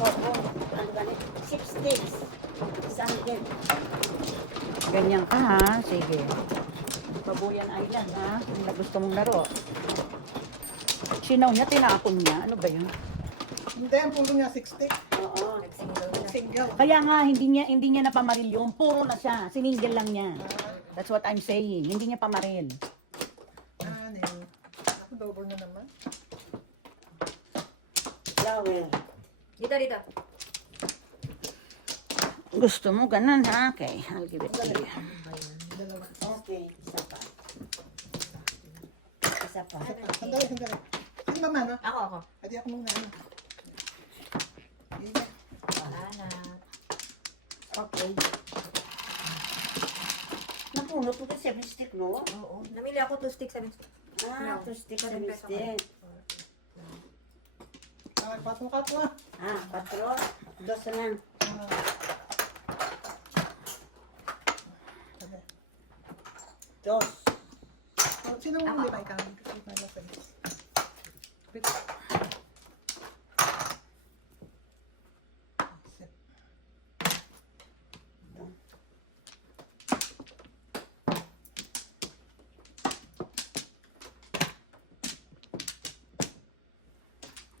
Oo. Ano ba? 6 days. Isang din. Ganyan ka ha. Sige. Babuyan Island ha. Kung gusto mong laro. Sinaw niya, tinapon niya. Ano ba yun? Hindi, ang pulo niya 60. Oo. Single. Kaya nga, hindi niya napamaril yun. Puro na siya. Siningil lang niya. That's what I'm saying. Hindi niya pamaril. Ano? Ako double na naman. Flower. Dito, dito. Gusto mo ganun ha? Okay, I'll give it to you. Dalawa. Okay. Isa pa. Isa pa. Sandali, sandali. Sige mama, no? Ako. Adi ako muna. Ano? Sige. Salamat. Okay. Napunot mo ka 7 stick, no? Oo. Namili ako 2 sticks, 7 sticks. Ah, No. 2 stick, 7 7 peso. stick. Ah, patong-kato na. Ah, 4. 2 lang. Dos. Sino mo hindi ba ikaw? Kasi tayo sa is.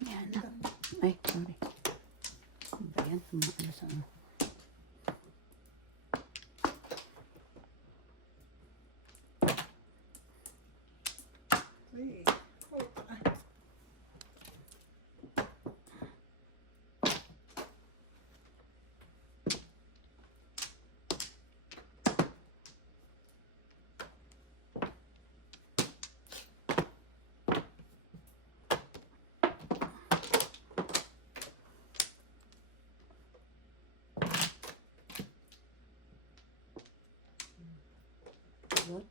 Yan na. Ay, sorry. Ano ba yan? Ano sa ano? Three. Good.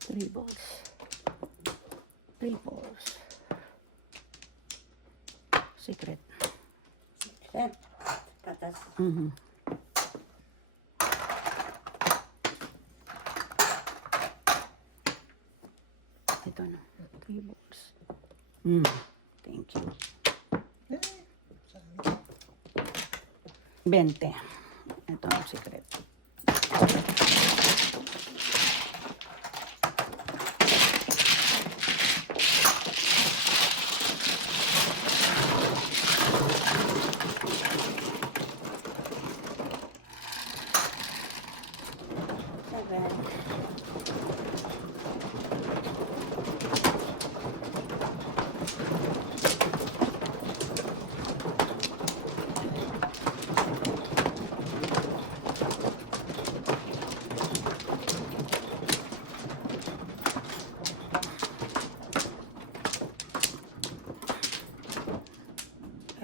Three balls. Three balls. Secret. Set. Patas. Mhm. Ito na. Three balls. Thank you. Eh, sabi. 20. Ito ang secret. Seven.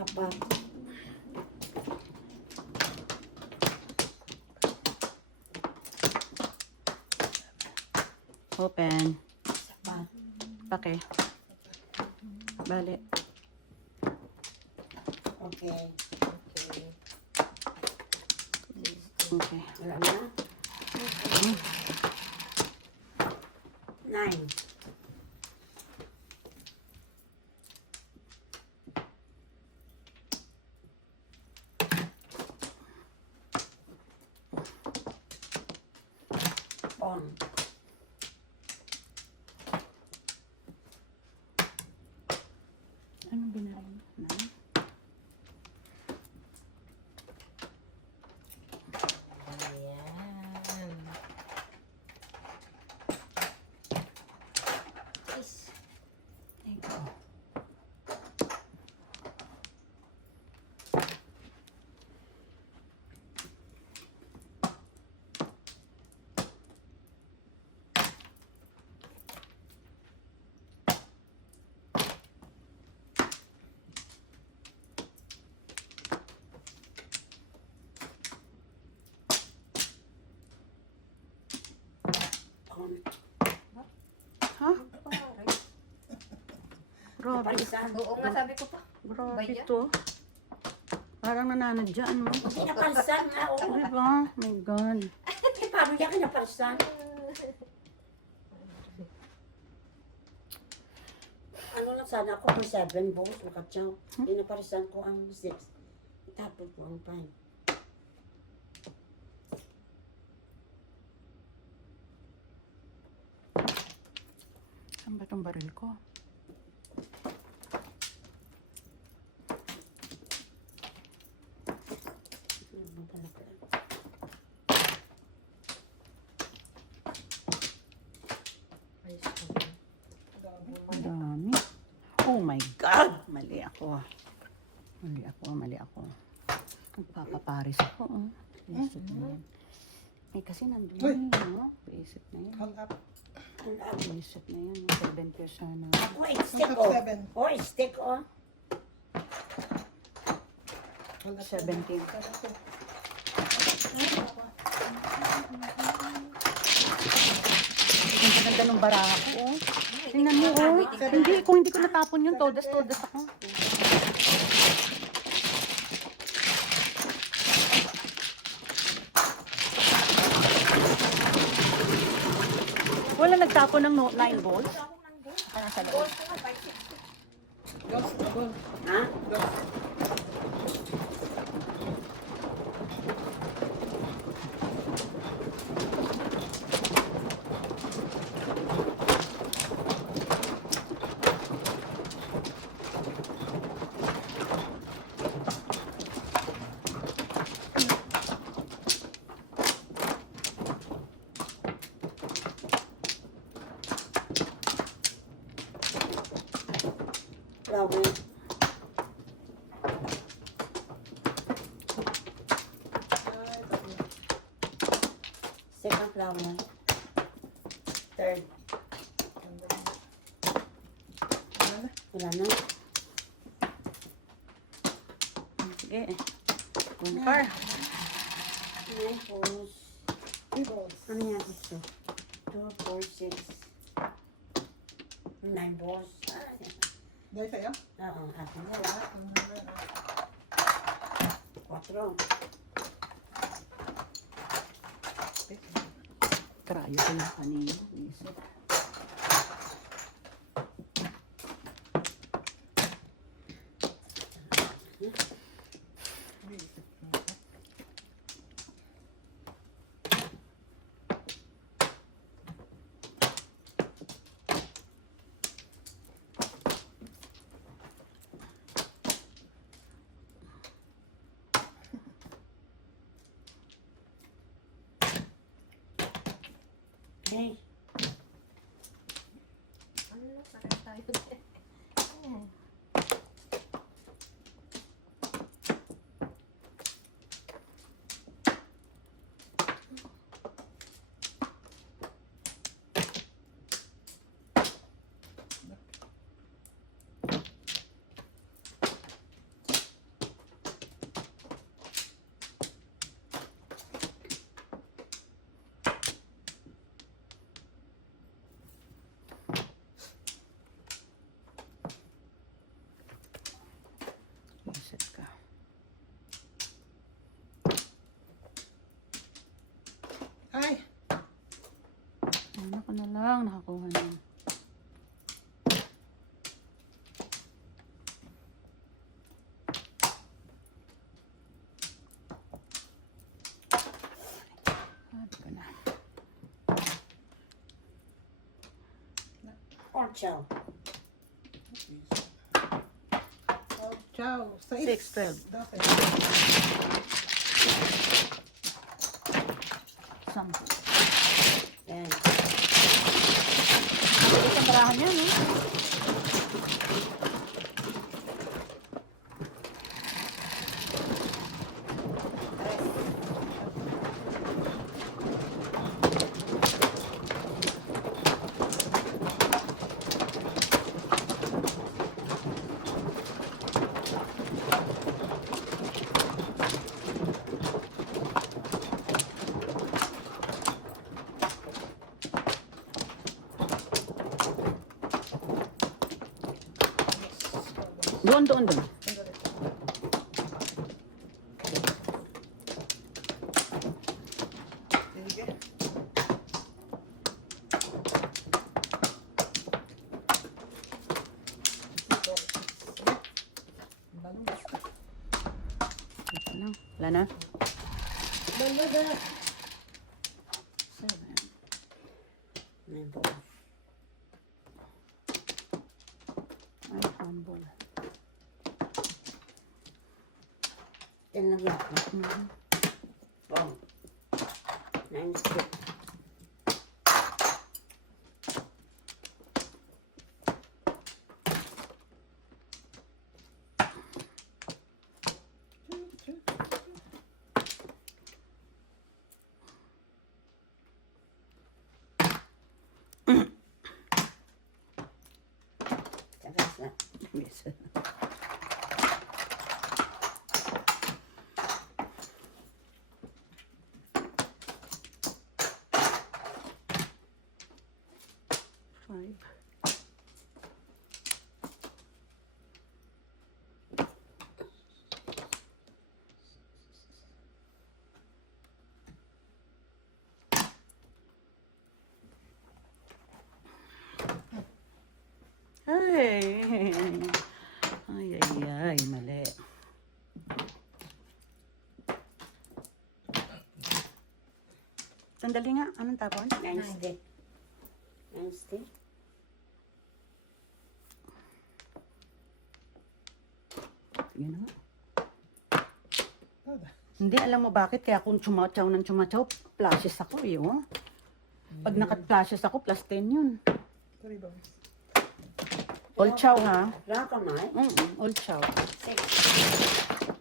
Apat. Open. Isa pa. Pake. Bali. Okay. Okay. Wala na? 9. On. Anong binarin? Nine? Ayan. Is. Thank you. On. Ha? Grabe. Palisan. Oo nga, sabi ko pa. Grabe Baya? to. Parang nananadyan mo. Hindi na palisan nga. Oo. Diba? My God. Eh, paano yan kinapalisan? sana ako ng 7 balls o katsaw. Pinaparisan ko ang 6. Tapos ko ang 5. Saan ba itong baril ko? Ang dami. Oh my God! Mali ako. Mali ako. Nagpapaparis ako. Oh. Isip na yan. Eh, kasi nandun Uy! yun, no? Isip na yan. Hold up. Isip na yan. 7 years sana. Ako, stick Hold o. up 7. Oh, stick o. Hold up 17. Ang ganda ng baraha ko, oh. Tingnan mo, oh. Hindi, kung hindi ko natapon yun, todas ako. Wala nagtapon ng 9 balls? Parang sa loob. Ghost, ghost, Ha? ghost. Flower. Second flower. Third. Wala na. Sige. One car. 9 balls. 3 balls. Ano yan gusto? 2, 4, 6. 9 balls. Dahil sa'yo? Oo, akin na. Wala. 4. Karayo ko lang kanina. Isip. Hey. Ano, parang tayo din. Ayan. Isip ka. Ay! Ano ko na lang nakakuha na. Sabi ko na. 8. Oh, ciao. 6, 12. 12. Something. Yan. Ito ang barahan niya, no? Doon. Sige. Wala na? Dalaga. 7. 9 po. Ay, 1 ball. 10 lang yan. Mhm. Oh. 9 stick. Tapos na. Yes. Five. Ay, ay, mali. Sandali nga, anong tapon? 9 stick. 9 stick. Sige na. Nada. Hindi, alam mo bakit? Kaya kung chumachaw ng chumachaw, flashes ako eh, oh. Pag nakat-flashes ako, plus 10 yun. 3 balls. All chow, ha? Wala ka na eh. All chow. 6.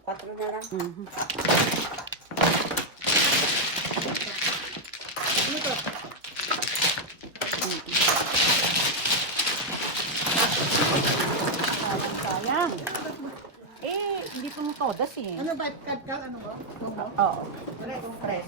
4 na lang. Mhm. Ano to? Sayang. Eh, hindi po mo todas eh. Ano ba? Kad? Ano ba? Bongo? Oo. Press.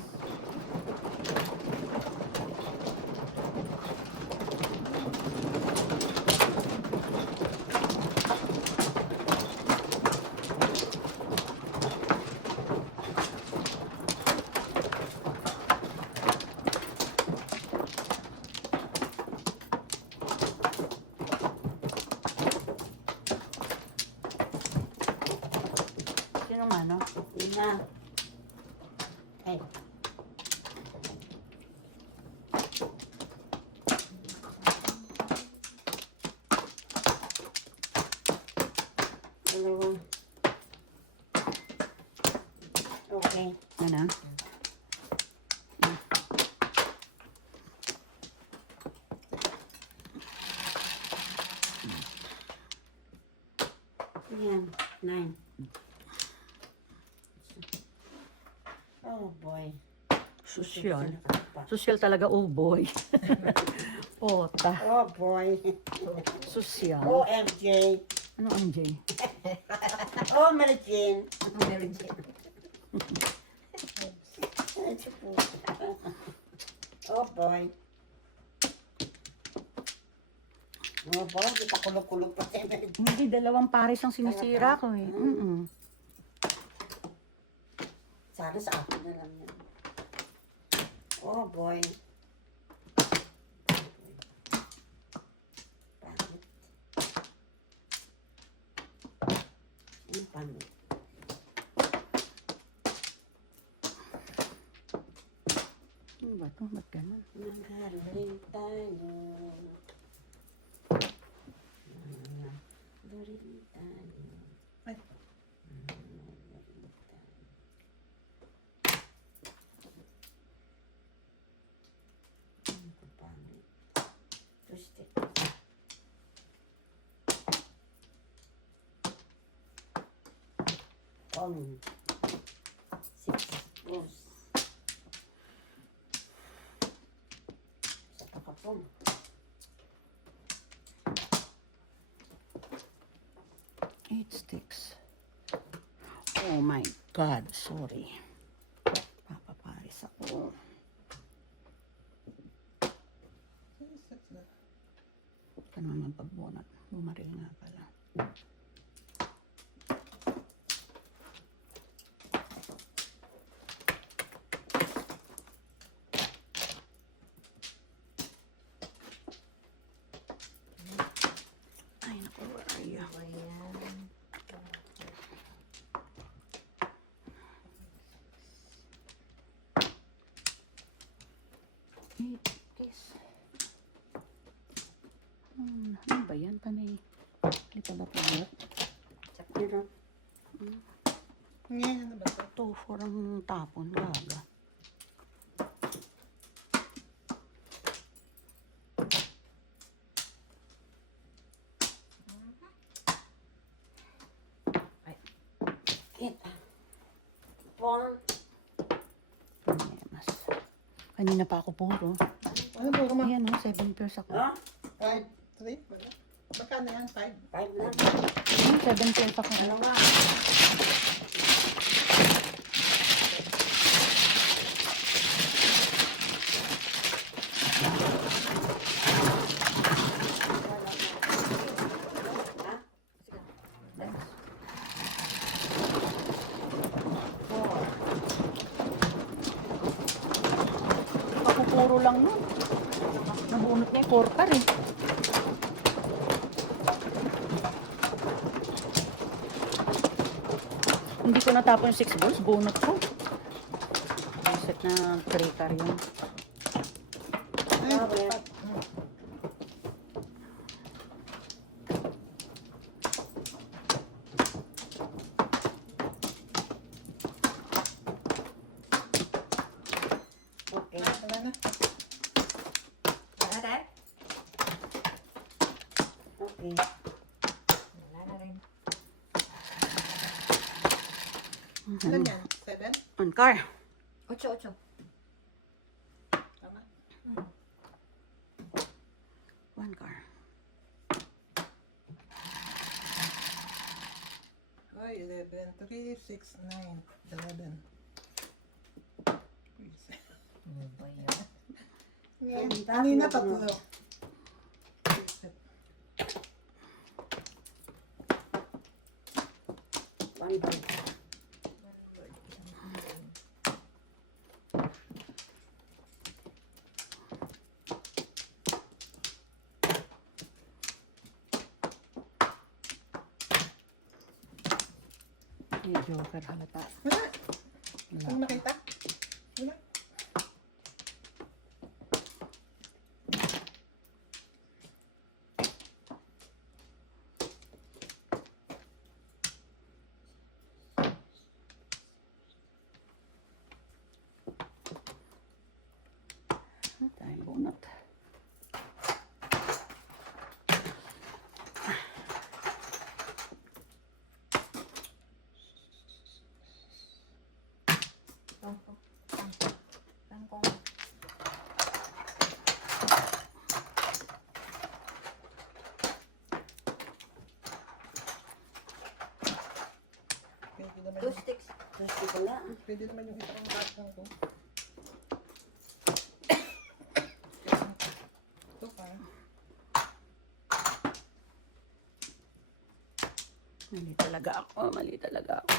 Sinong ano? 5. Ay. Dalawa. Okay. Ano? Yan. 9. Oh boy. Sosyal. Sosyal talaga, oh boy. Ota. Oh boy. Sosyal. OMG. Ano ang J? Oh, Mary Jane. Oh boy. Oh boy, di pa kulog-kulog pa si Mary Jane. Hindi, dalawang pares ang sinisira ko eh. Sana sa akin na lang yan. Oh boy. Pangit. Ang pangit. Ano ba ito? Ba't ganun? Nanghaling tayo. Nanghaling tayo. Ay. Ang pangit. Tuesday. On. 6 balls. Sa pakapong. Eight sticks. Oh my God, sorry. Papaparis ako. Ito naman pagbunot. Bumaril nga pala. Ay, naku, where are you? Ano ba yan? Panay. Hindi pa ba pagkat? Hirap. Ngayon, ano ba ito? 2, 4 ang tapon. Gaga. It. 4. Problemas. Kanina pa ako puro. Ano po, kama? Ayan o, 7 pairs ako. Ha? 5, 3, wala. Magkano yan? 5? 5 na. Ayan, 7 pairs ako. Ano nga? Ako puro lang nun. Nabunot niya yung 4 car eh. Hindi ko natapon yung 6 balls, bunot ko. Set na 3 car yun. Ay, Ah, wala. 4. Okay. Wala na. Wala na? Okay. Wala na rin. Ilan yan? 7? On car. 8. Tama. 1 car. Ay, 11. 3, 6, 9, 11. Ano ba yan? Ngayon, kanina tatlo. One by. May joker halata. Wala. Wala. Ang makita? Wala. Tayo bunot. Kangkong. Pwede naman 2 yung, sticks. Gusto ko lang. pwede naman yung isang batang ko. Ito pa. Mali talaga ako. Mali talaga ako.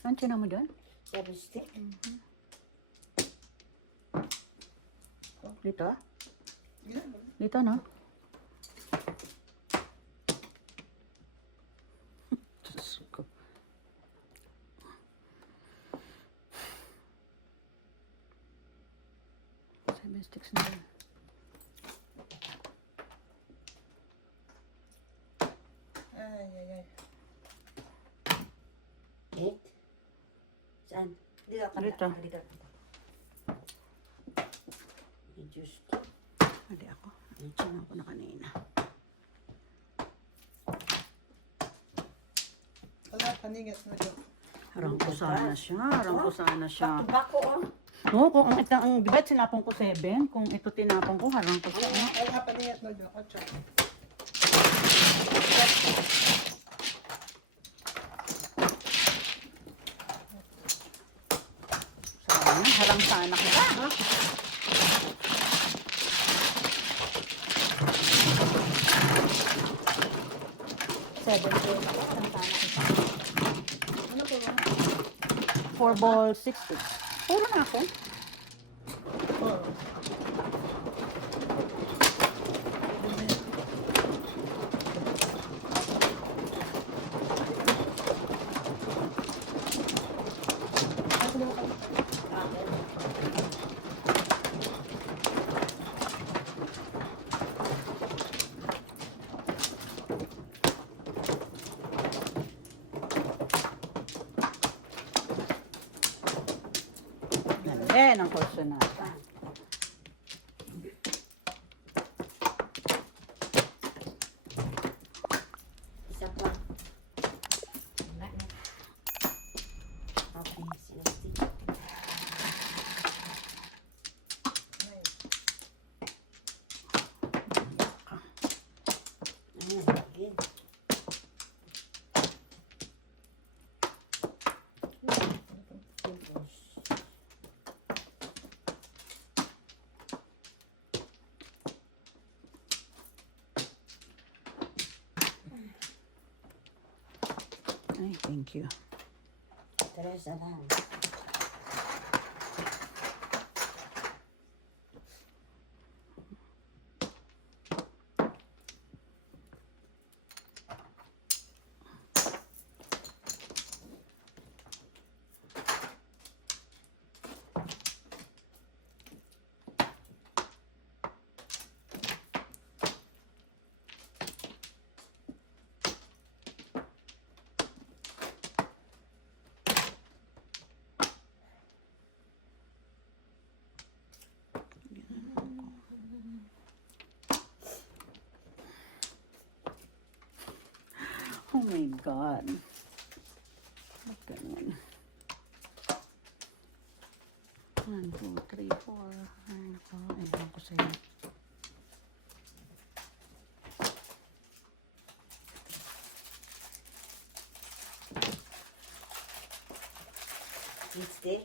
Ano tiyan mo doon? Chopstick. Dito? Yan. Dito, no? Diyos ko. Seven sticks na yun. Ay, ay, ay. 8. Saan? Dito. Dito. Dito. May juice ko. Mali ako. Nandiyan ako na kanina. Wala, paningat na ito. Harang ko sana siya. Harang ko sana siya. Bako oh. No, kung ito ang bigat, sinapong ko 7. Kung ito tinapong ko, harang ko siya. Oh. Wala, paningat na ito. 8. Sana, harang sana kita. Seven po. Harang sana kita. Ano po ba? 4 balls, 6 sticks. Puro na ako. Oh. Ano po ba? Yan ang kurso na. Isa pa. Wala na. Okay, sinistig. Ayan, lagi. Tapos, Ay, thank you. Teresa lang. Oh my God. Ba't ganun? 1, 2, 3, 4. Ay, nako. Ewan ko sa'yo. Lipstick.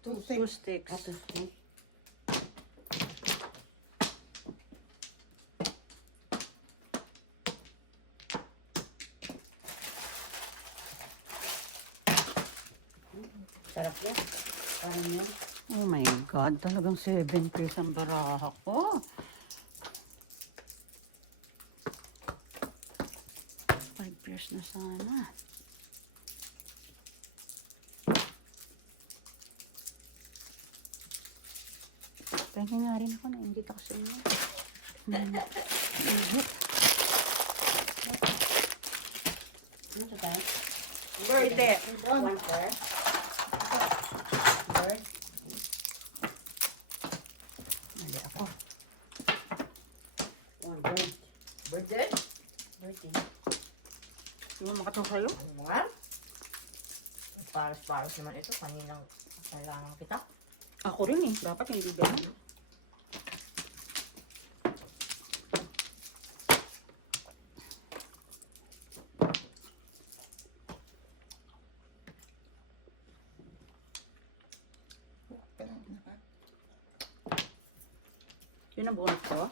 Two sticks. Toothpick. Sarap yan. Parang yan. Oh my God. Talagang 7 pairs ang baraha ko. 5 pairs na sana. Pengen nga rin ako na hindi ako sa inyo. Ano ito tayo? Birthday. One pair. Bird. Mali ako. One bird. Birthday? Birthday. Hindi mo makatong sa'yo? Ano mo nga? Paras-paras naman ito. Kaninang kailangan kita. Ako rin eh. Dapat hindi ganun. Yun ang bonus ko.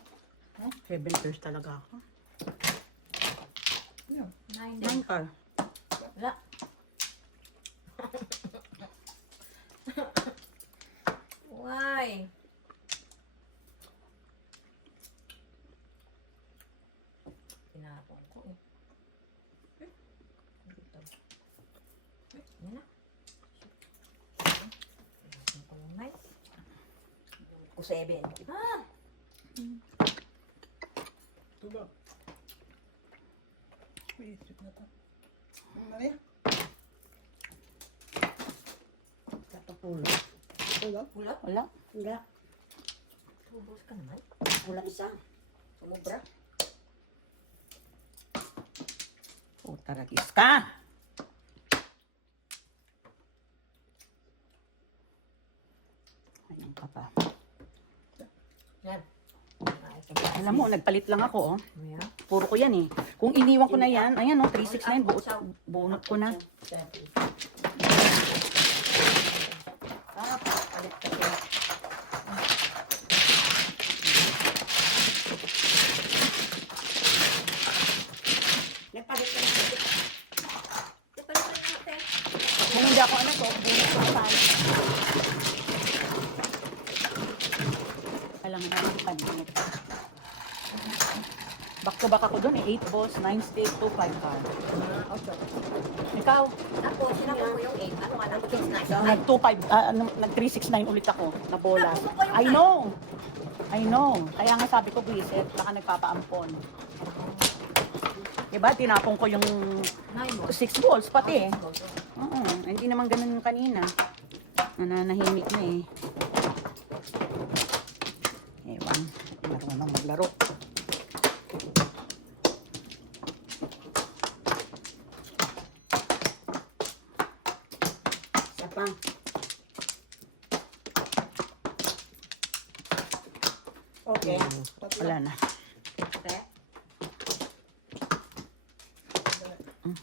7 pairs talaga ako. Yeah. 9 din. 9 ka. Wala. Why? Pinapon ko eh. Dito. Yan na. Pinapon ko yung knife. Ko 7. Ah! Ito ba? May isip na to. Maria? Katapulo. Wala? Wala. Wala. Wala. Tubos ka naman. Wala isa. Sumubra. O, taragis ka. Ayun ka pa. Yan. Alam mo, nagpalit lang ako. Oh. Maya. Puro ko yan eh. Kung iniwan ko na yan, ayan oh, 369, bunot ko na. Ah, palit ka din. Napalit ka na. Kung hindi ako anak ko, bunot ko na. Alam mo na, panit. Back to back ako dun eh. 8 balls, 9 stakes, 2 5 car. Ikaw, Ako, sinabot ko yung 8. Ano ka na? 6 nag 2 5, nag 369 ulit ako na bola. I know. I know. Kaya nga sabi ko, Bwiset, baka nagpapaampon. Diba, tinapong ko yung 9 6 balls pati eh. Oo, hindi naman ganun yung kanina. Nananahimik na eh. marunong maglaro. Isa pa. Okay. Wala na. Okay.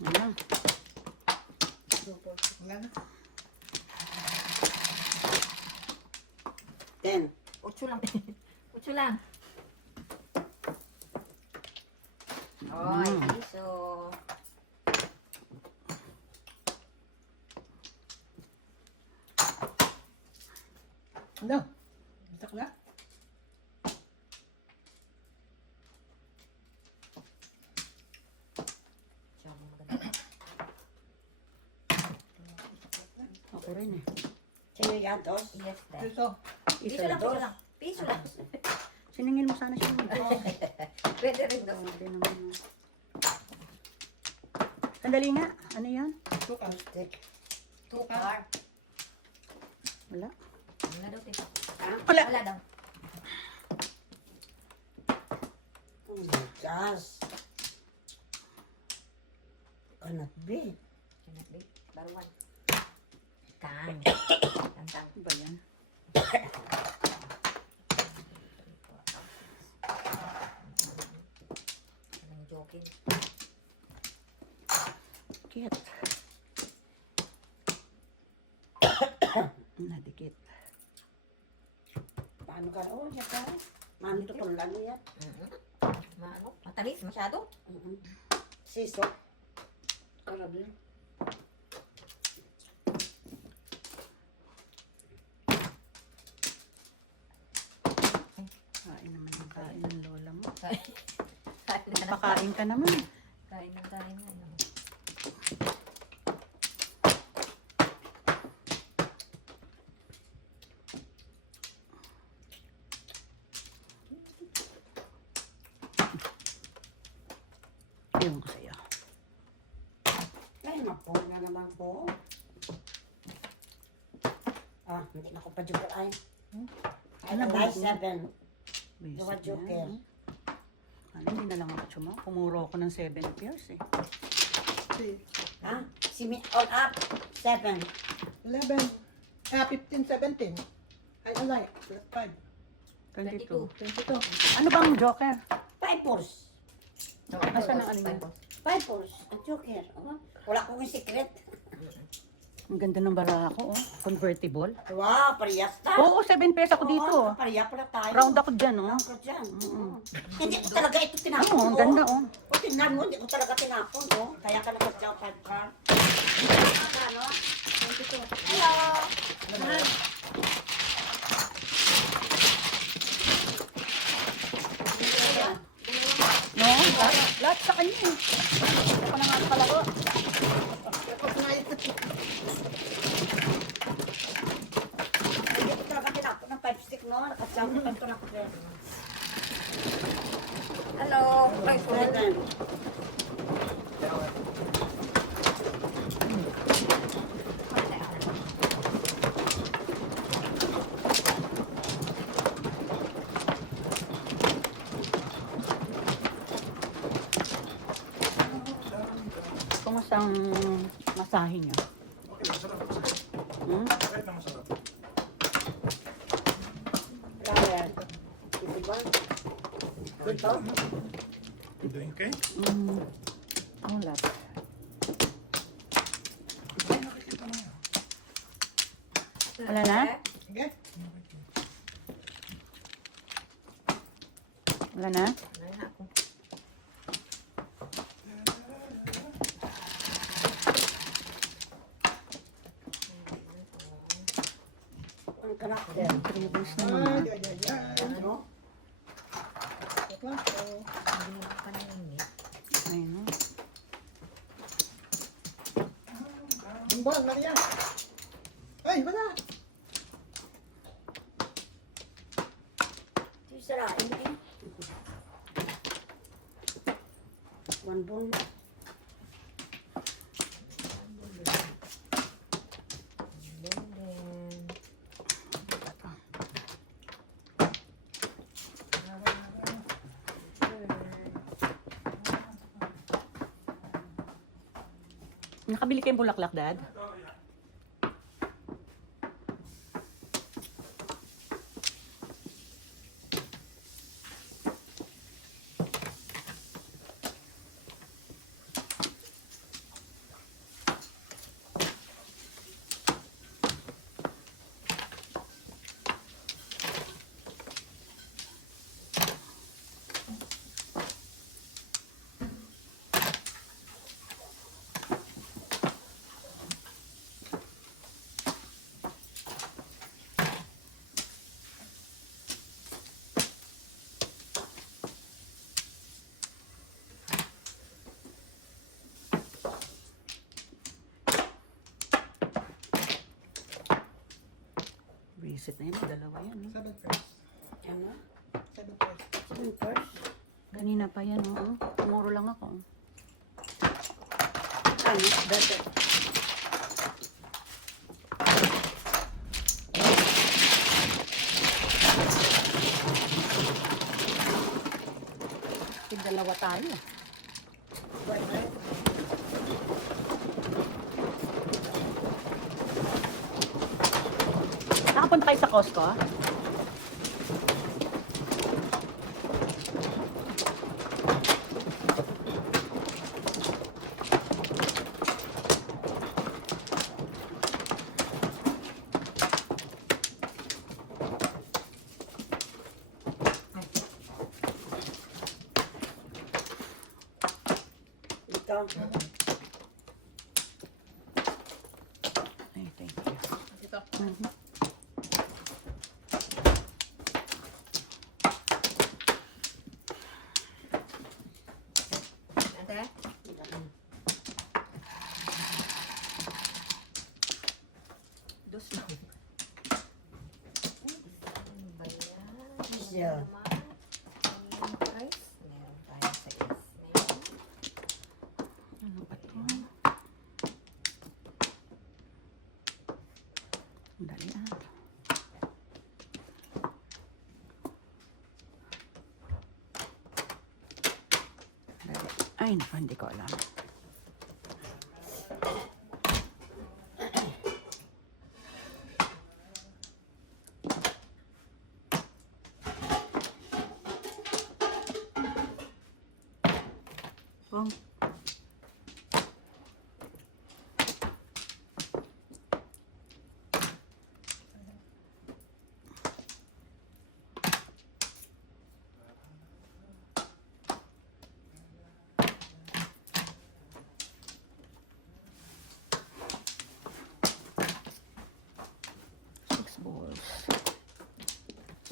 Wala. Wala na. 10. 8 lang. 8 lang. Oy, iso. Ano? Bitak na? Siya ang maganda. Ako rin eh. Sino yan, Tos? Yes, te. Piso. Piso lang, piso lang. Piso lang. Siningil mo sana siya. Pwede rin daw. Grabe naman. Sandali nga. Ano yan? Tukal. Stick. 2 car. Wala. Wala daw, te. Wala. Wala daw. Oh my gosh. Cannot be. Cannot be. Baruan. Kan. Tantang. Ano ba yan? Anong joking? Kit. Nadikit. Paano ka? Oh, siya ka. Manututong lang yan. Maano? Matamis masyado? Siso. Grabe. Kain naman ang kain ng lola mo. Kain na ng Pakain ka naman. kain ng kain na. Ano. Ewan ko sa'yo. Ay, mapo na naman po. Ah, hindi na ko pa joker ay. Ano Ano ba ba? ito? 7. Basic Yung joker. na, no? Ano, hindi na lang ako tsuma. Pumuro ako ng 7 years eh. Ha? Simi all up. 7. 11. 15, 17. Ay, alay. Plus 5. 22. 22. Ano bang joker? 5 fours. Nasaan ang ano yun? 5 fours. Ang joker. Oh, wala kong secret. Ang ganda ng bara ko, oh. Convertible. Wow, parehas ta. Oo, 7 pesos ako dito. Oo, pareha pala tayo. Round ako dyan, oh. Round ka dyan. Hindi ko talaga ito tinapon. Oo, ang ganda, oh. O, tingnan mo, hindi ko talaga tinapon, oh. Kaya ka nakadyaw 5 car. Ano? 22. Hello! Mahal. No? Lahat sa kanya, eh. Ako na nga nakalaro. Tapos na yun. Hindi ko talaga tinapon ng 5 stick, no? Nakadyaw na 5 car ako. Hello. Ay, sorry. 7. Kumusta ang masahe niya? Hmm? Flower. Ito ba? Ito? You doing okay? Ang lap. Wala na? Sige. Wala na? Wala na ako. Ang karakter. 3 days naman, Ay, ah. ay, ay, ay. Ano? Plato. Hindi mo pa nangingi. Ayun, oh. Bumbon, Maria. Ay, wala. Ito sarain eh. One bone. Then, Nakabili kayong bulaklak, Dad? Visit na yun, dalawa yan. No? 7 first. Ano? 7 first. Slippers? Kanina pa yan, oo. Tumuro lang ako. Ano? Dati. Dalawa tayo. Nakapunta kayo sa Costco? Ito. Ay, thank you. Ito. Mhm. Ate? Dos lang. Ano ba yan? Yeah. Meron rice. Meron tayo sa is. Ano ba ito? Ang dali ah. Dali. Ay, naku, hindi ko alam. Bang. Six balls.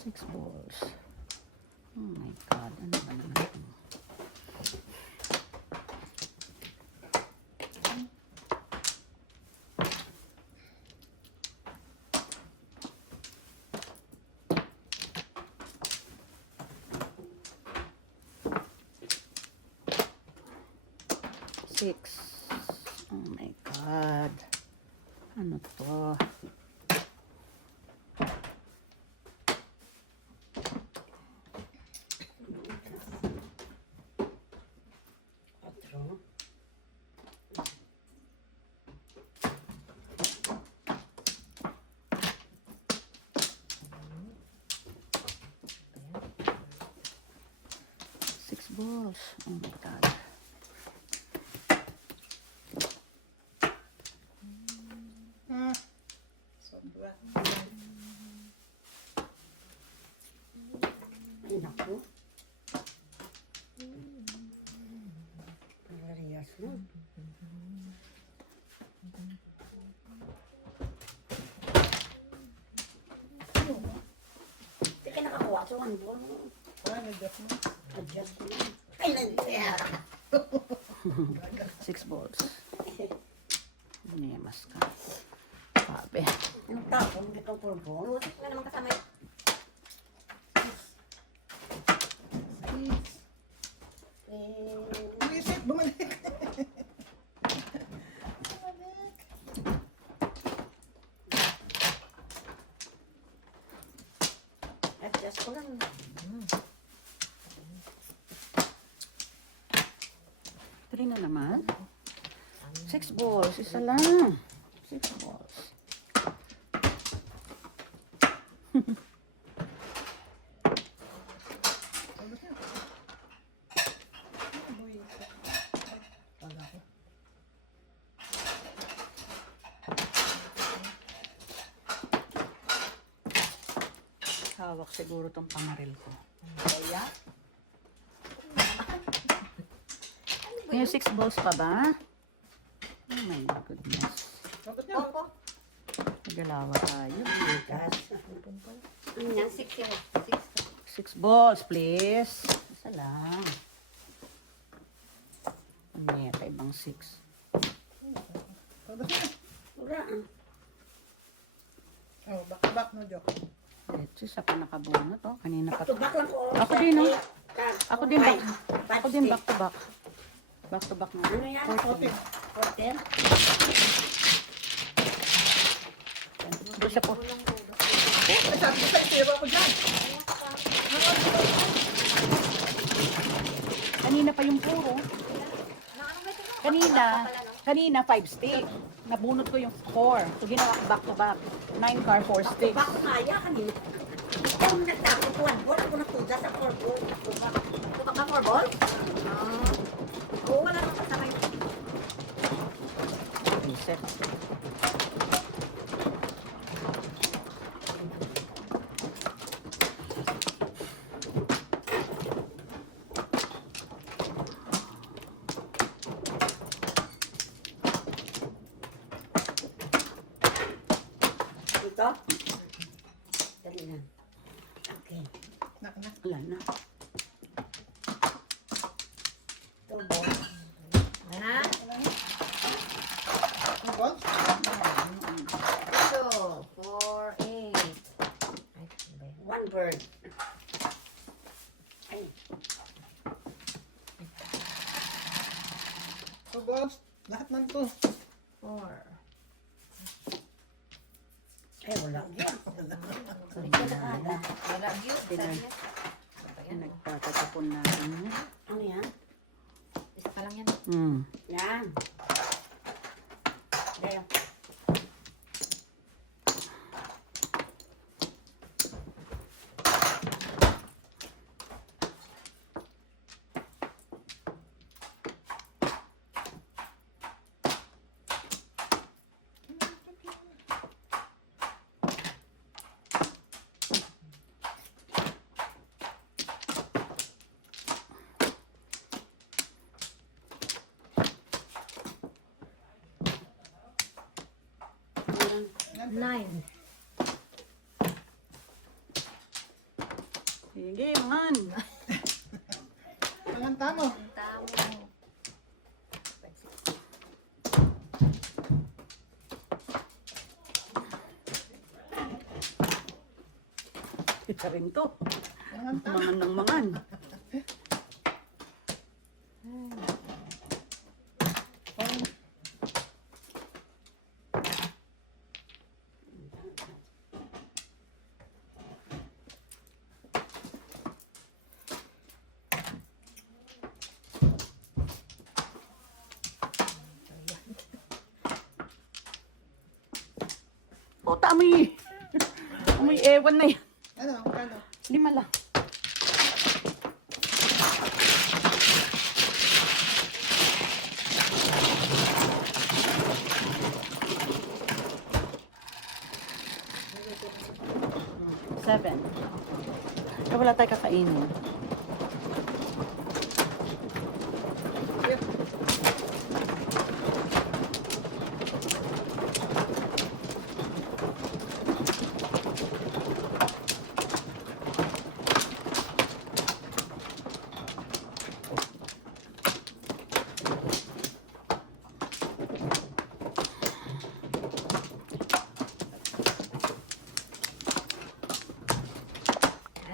6 balls. Oh my God, ano ba naman ito? Six. Oh my God. Ano to? Quatro. Six balls. Oh my God. Ah. Sobra. Ay, naku. Parehas na. Hindi ka nakakuha. So, ano po? Ah, nag-adjust mo. Adjust ko lang. Ay, nandiyan. 6 balls. Niyamas ka. Sabi. Yung tapon, hindi ka pulbon. Wala naman kasama yun. Reset, bumalik. Adjust ko lang. 3 na naman. 6 6 balls. Isa lang. 6 balls. Hawak siguro tong pangaril ko. Kaya? May 6 balls pa ba? Oh my goodness. Opo. Nagalawa tayo. Ano yan? 6 yan. 6 balls, please. Isa lang. Ano yan? Ibang 6. Wala. Oh, back no joke. Ito, isa pa nakabunot, oh. Kanina pa. Tubak lang ko. Ako din, oh. Ako din, back. Five, Ako din, six. back to back. Back to back na. Ano yan? 14. 14? Doon siya po. Ay, sabi ko sa'yo, zero ako dyan. Kanina pa yung puro. Kanina 5 stick. Nabunot ko yung 4. So, ginawa ko back to back. 9 car, 4 sticks. Tubak ko kaya kanina. Ikaw nagtapos ko 1 ball. Ako natuda sa 4 ball. Tubak. Tubak ka 4 ball? Oo, wala nang kasama yun. Reset. Dito? Dali lang. Okay. Na. Wala na. 2 ball. Ha? Two balls? 2, 4, 8. Ay, 1 bird. Ay, Two balls? Lahat ng two. 4. ay wala. Wala view. Dinner. Nagpatatapon natin. Ano yan? Isa pa lang yan. Yan. There. Nine. Sige, man. Ang tamo. Tamo. Ito rin to. Ang tamo. Mangan ng mangan. Puta, amoy. Amoy ewan na yan. Ano? Kano? 5 lang. Seven. Wala tayo kakainin.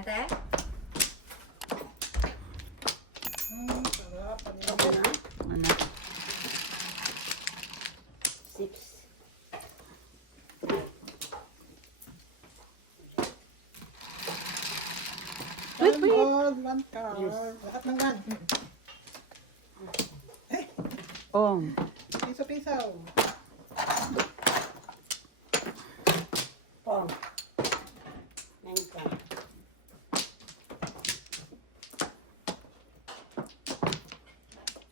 Ate? Sarap. Okay na? Ano? 6. One ball, one car. Lahat ng gun. Oh. Piso piso. Pong. Ngayon ka.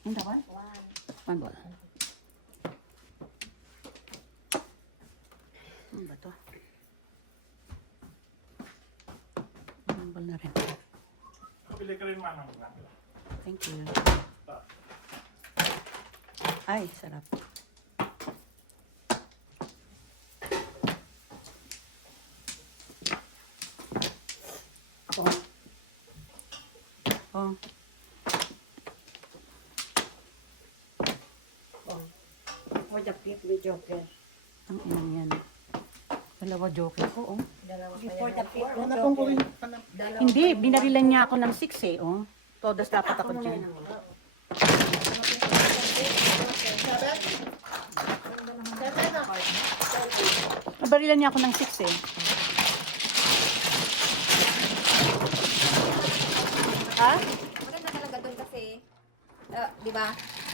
Ang dapat? One ball. Ano ba to? One ball na rin. Pili ka rin manang. Thank you. Ay, sarap. Pong. Oh, Pong. For the pit with joker. ang inang yan. Dalawa joker ko, oh. Before the pit with Wala pong joker. kurin. Hindi, binarilan niya ako ng 6 eh, oh. Todas dapat ako dyan. Nabarilan niya ako ng 6 eh. Ha? Maganda talaga doon kasi, di ba,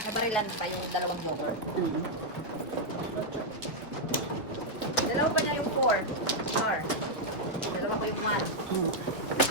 nabarilan pa yung dalawang joker. Dalawa pa niya yung 4. R. Dalawa ko yung 1.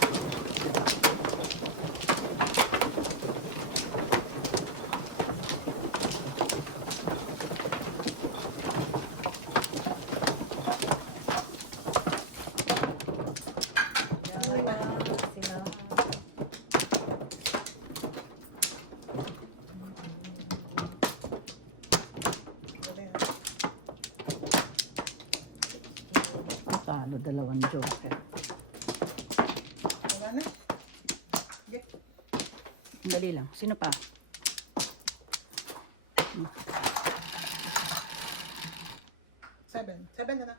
Talo, dalawang joker. Wala na. Okay. Dali lang. Sino pa? Seven. Seven na na.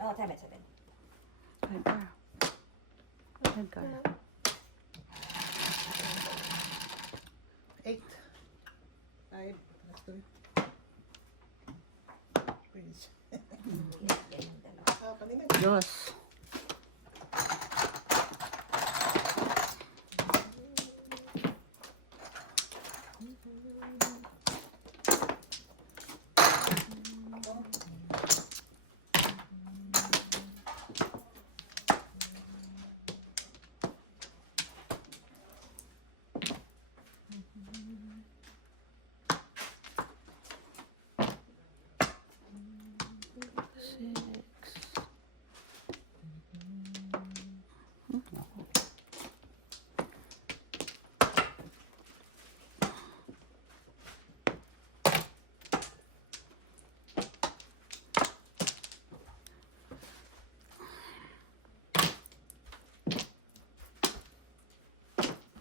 Oh, 7. Red car. Red car. 8. 5. Let's do it. Please. Ah, kanina. Diyos.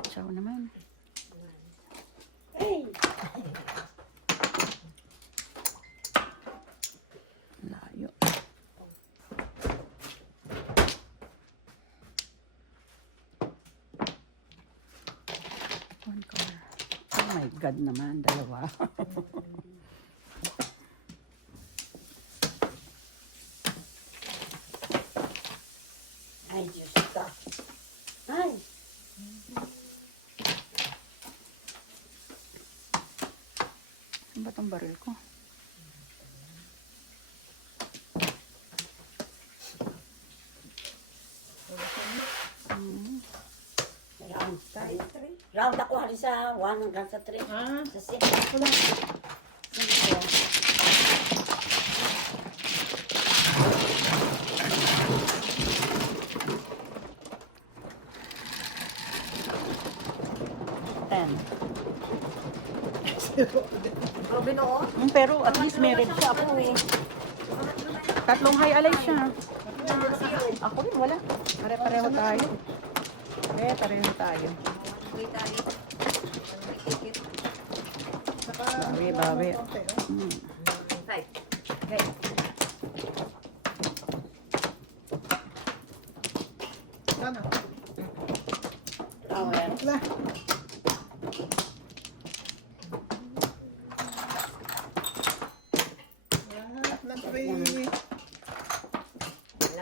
Ciao naman. Layo. One car. Oh my God naman, dalawa. Ay, Diyos ka. Ay. Saan ba tong baril ko? Round 3. Round ako hari sa 1 hanggang sa 3. Ah, Sa 6. wala. 5. Ten. Robin, oo. Pero at least meron siya ako. Tatlong high alay siya. Ako rin, wala. Pare-pareho tayo. Pare-pareho tayo. Wait, Ali. Bawi, bawi. Hmm. 5. Okay. Sana. Power. Wala. Lahat ng 3.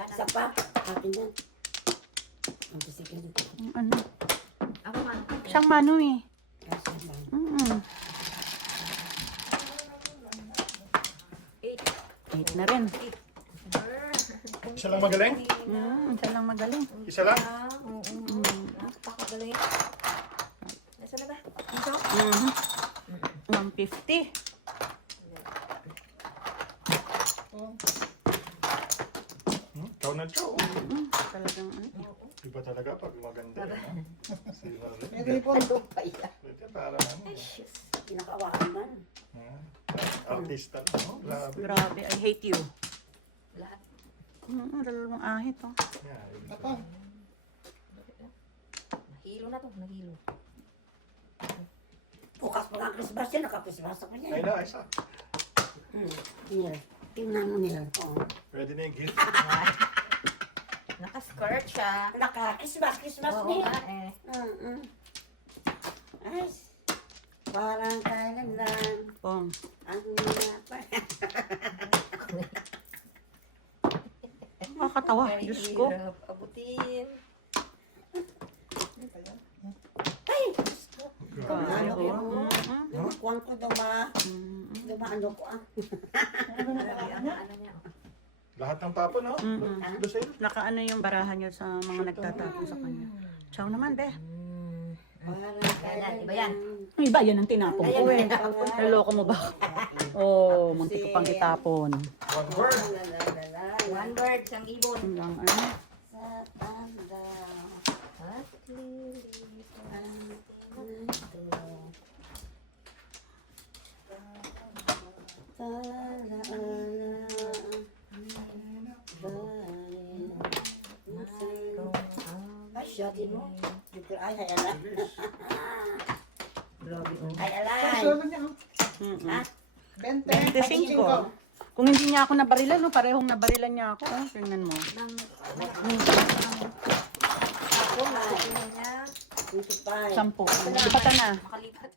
Isa pa. Akin yan. Ang sige nito. Ano? Ako man. Siyang mano eh. Kasi lang. 8 na rin. Isa lang magaling? Isa lang magaling. Isa lang? Oo. Napakagaling. Nasaan na ba? Ito? 150. Ikaw na ikaw. Talagang Iba talaga pag maganda. No? Si Lola. May ripon. Ito para ano. Pinakawakan man. Artista. No? Grabe. grabe. I hate you. Lahat. Dalawang ahit oh. Yeah, Ako. Nahilo na to. Nahilo. Bukas pa nga Christmas yun, naka-Christmas ako Ay niya. na, isa. Here, tingnan mo nila. Oh. Pwede na yung gift. Naka-skirt siya. Naka-Christmas Oo niya. nga eh. Ay, parang kailan lang. Pong. Ang napa. Nakakatawa. Very Diyos ko. hirap abutin. Ay, Diyos ko. Grabe Ano ko? oh. Kuwan ko dumaano ko ah. Grabe ang ano niya. Lahat ng papa, no? Ito sa'yo. Nakaano yung barahan niya sa mga nagtatapon sa kanya. Ciao naman, be. Parang Yan, iba yan. Ang iba, yan ang tinapon ko eh. Naloko mo ba? Oh, muntik ko pang itapon. One word. One word, isang ibon. Hanggang ano. Sa tanda. At lilis ang Ay, shot mo. Ay, hay alay. Hay alay. Susunod niya. Ha? 20. 25. Kung hindi niya ako nabarilan, no, parehong nabarilan niya ako. Oh, tingnan mo. Ako na. niya. 25. 10. Lipatan na. Makalipat.